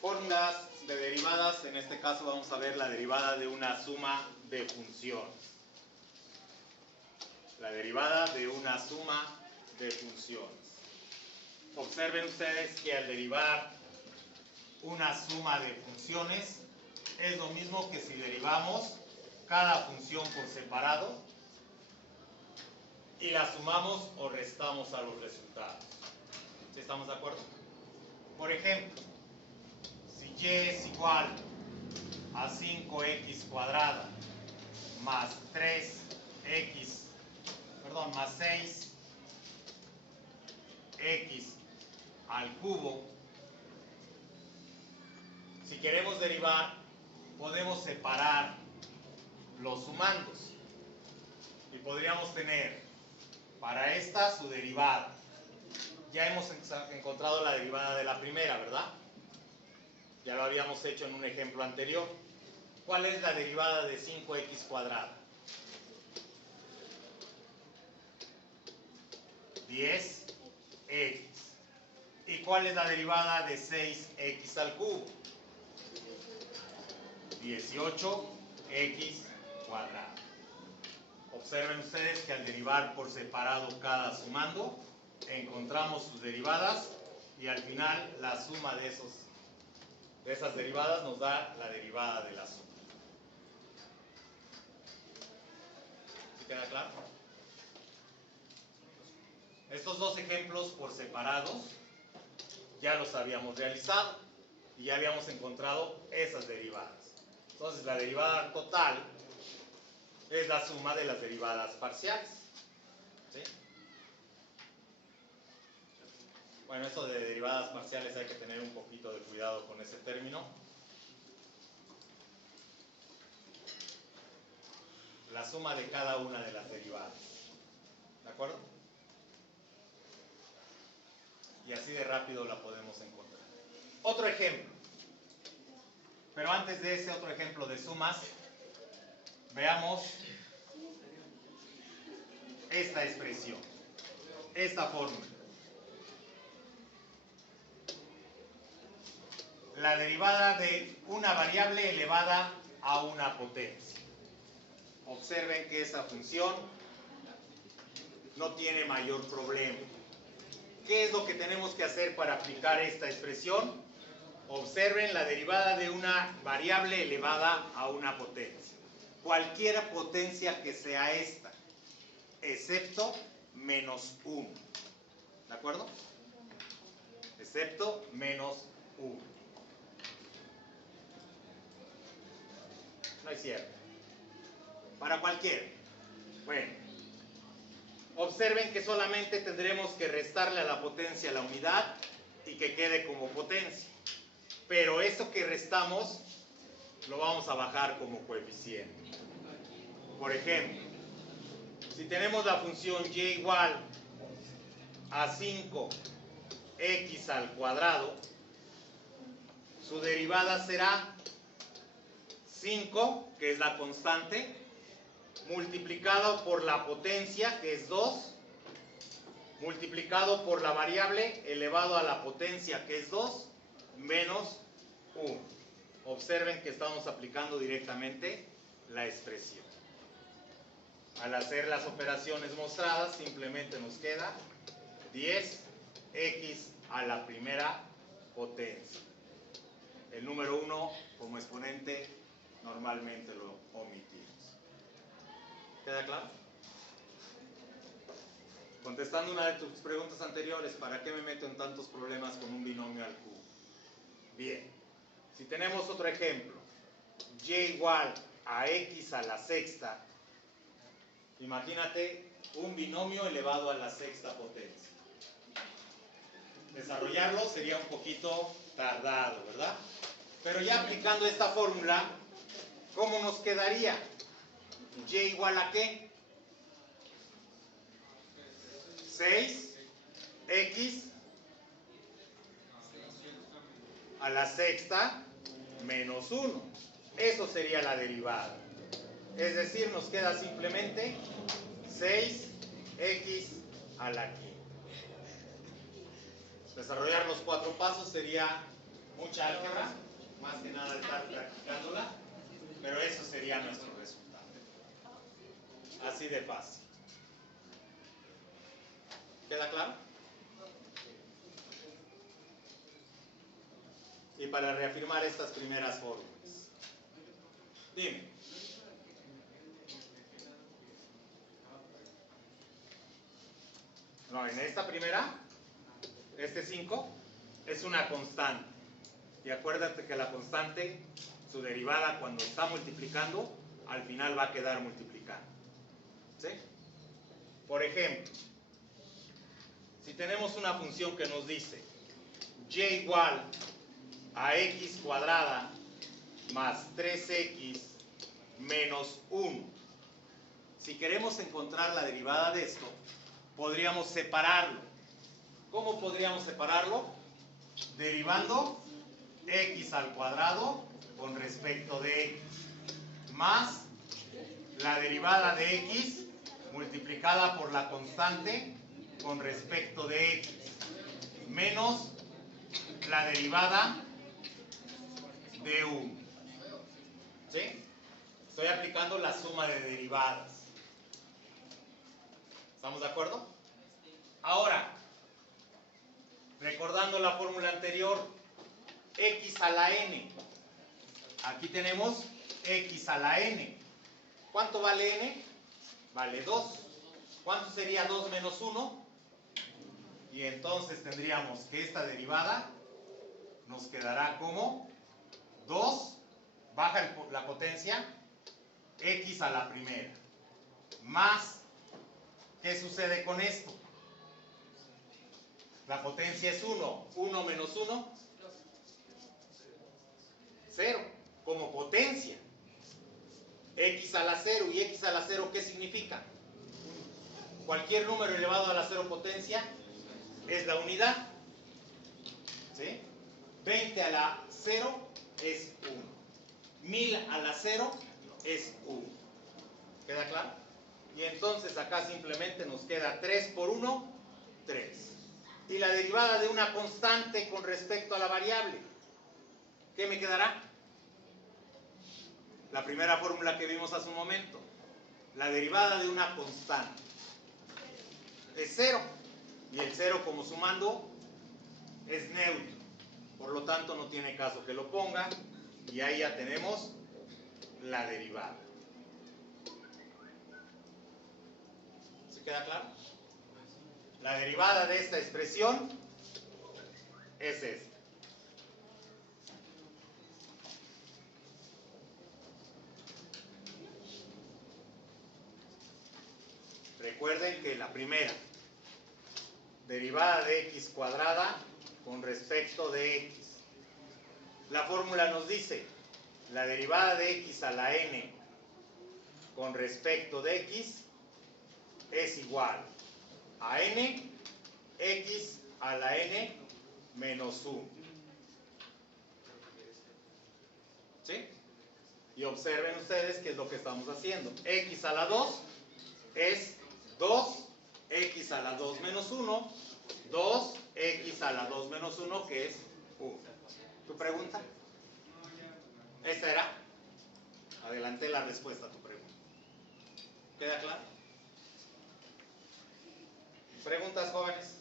Fórmulas de derivadas, en este caso vamos a ver la derivada de una suma de funciones. La derivada de una suma de funciones. Observen ustedes que al derivar una suma de funciones es lo mismo que si derivamos cada función por separado y la sumamos o restamos a los resultados. ¿Sí estamos de acuerdo? Por ejemplo, si y es igual a 5x cuadrada más 6x al cubo, si queremos derivar, podemos separar los sumandos y podríamos tener para esta su derivada. Ya hemos encontrado la derivada de la primera, ¿verdad? Ya lo habíamos hecho en un ejemplo anterior. ¿Cuál es la derivada de 5x cuadrada? 10x. ¿Y cuál es la derivada de 6x al cubo? 18x cuadrada. Observen ustedes que al derivar por separado cada sumando, encontramos sus derivadas y al final la suma de esas derivadas nos da la derivada de la suma. ¿Sí queda claro? Estos dos ejemplos por separados ya los habíamos realizado y ya habíamos encontrado esas derivadas. Entonces la derivada total es la suma de las derivadas parciales. ¿Sí? Bueno, esto de derivadas parciales hay que tener un poquito de cuidado con ese término. La suma de cada una de las derivadas. ¿De acuerdo? Y así de rápido la podemos encontrar. Otro ejemplo. Pero antes de ese otro ejemplo de sumas, veamos esta expresión, esta fórmula. La derivada de una variable elevada a una potencia. Observen que esa función no tiene mayor problema. ¿Qué es lo que tenemos que hacer para aplicar esta expresión? Observen la derivada de una variable elevada a una potencia. Cualquier potencia que sea esta, excepto menos 1. ¿De acuerdo? Excepto menos 1. No es cierto. Para cualquiera. Bueno. Observen que solamente tendremos que restarle a la potencia la unidad y que quede como potencia. Pero eso que restamos lo vamos a bajar como coeficiente. Por ejemplo, si tenemos la función y igual a 5x al cuadrado, su derivada será 5, que es la constante, multiplicado por la potencia, que es 2, multiplicado por la variable elevado a la potencia, que es 2, menos 1. Observen que estamos aplicando directamente la expresión. Al hacer las operaciones mostradas, simplemente nos queda 10x a la primera potencia. El número 1 como exponente normalmente lo omitimos. ¿Queda claro? Contestando una de tus preguntas anteriores, ¿para qué me meto en tantos problemas con un binomio al cubo? Bien, si tenemos otro ejemplo, y igual a x a la sexta, imagínate un binomio elevado a la sexta potencia. Desarrollarlo sería un poquito tardado, ¿verdad? Pero ya aplicando esta fórmula, ¿cómo nos quedaría? ¿Y igual a qué? 6x a la sexta menos 1. Eso sería la derivada. Es decir, nos queda simplemente 6x a la quinta. Desarrollar los 4 pasos sería mucha álgebra, más que nada estar practicándola, pero eso sería nuestro resultado. Así de fácil. ¿Queda claro? Y para reafirmar estas primeras fórmulas. Dime. No, en esta primera, este 5, es una constante. Y acuérdate que la constante, su derivada cuando está multiplicando, al final va a quedar multiplicando. ¿Sí? Por ejemplo, si tenemos una función que nos dice y igual a x cuadrada más 3x menos 1. Si queremos encontrar la derivada de esto, podríamos separarlo. ¿Cómo podríamos separarlo? Derivando x al cuadrado con respecto de x, más la derivada de x multiplicada por la constante con respecto de x, menos la derivada de 1. ¿Sí? Estoy aplicando la suma de derivadas. ¿Estamos de acuerdo? Ahora, recordando la fórmula anterior, x a la n. Aquí tenemos x a la n. ¿Cuánto vale n? Vale 2. ¿Cuánto sería 2 menos 1? Y entonces tendríamos que esta derivada nos quedará como 2, baja la potencia, x a la primera, más, ¿qué sucede con esto? La potencia es 1, 1 menos 1, 0, como potencia. X a la 0 y x a la 0, ¿qué significa? Cualquier número elevado a la 0 potencia es la unidad. ¿Sí? 20 a la 0 es 1. 1000 a la 0 es 1. ¿Queda claro? Y entonces acá simplemente nos queda 3 por 1, 3. Y la derivada de una constante con respecto a la variable, ¿qué me quedará? La primera fórmula que vimos hace un momento. La derivada de una constante es 0. Y el 0 como sumando es neutro. Por lo tanto no tiene caso que lo ponga. Y ahí ya tenemos la derivada. ¿Se queda claro? La derivada de esta expresión es esta. Recuerden que la primera, derivada de x cuadrada con respecto de x. La fórmula nos dice, la derivada de x a la n con respecto de x es igual a n, x a la n menos 1. ¿Sí? Y observen ustedes qué es lo que estamos haciendo. X a la 2 es 2, x a la 2 menos 1, 2, x a la 2 menos 1, que es 1. ¿Tu pregunta? ¿Esta era? Adelanté la respuesta a tu pregunta. ¿Queda claro? ¿Preguntas, jóvenes?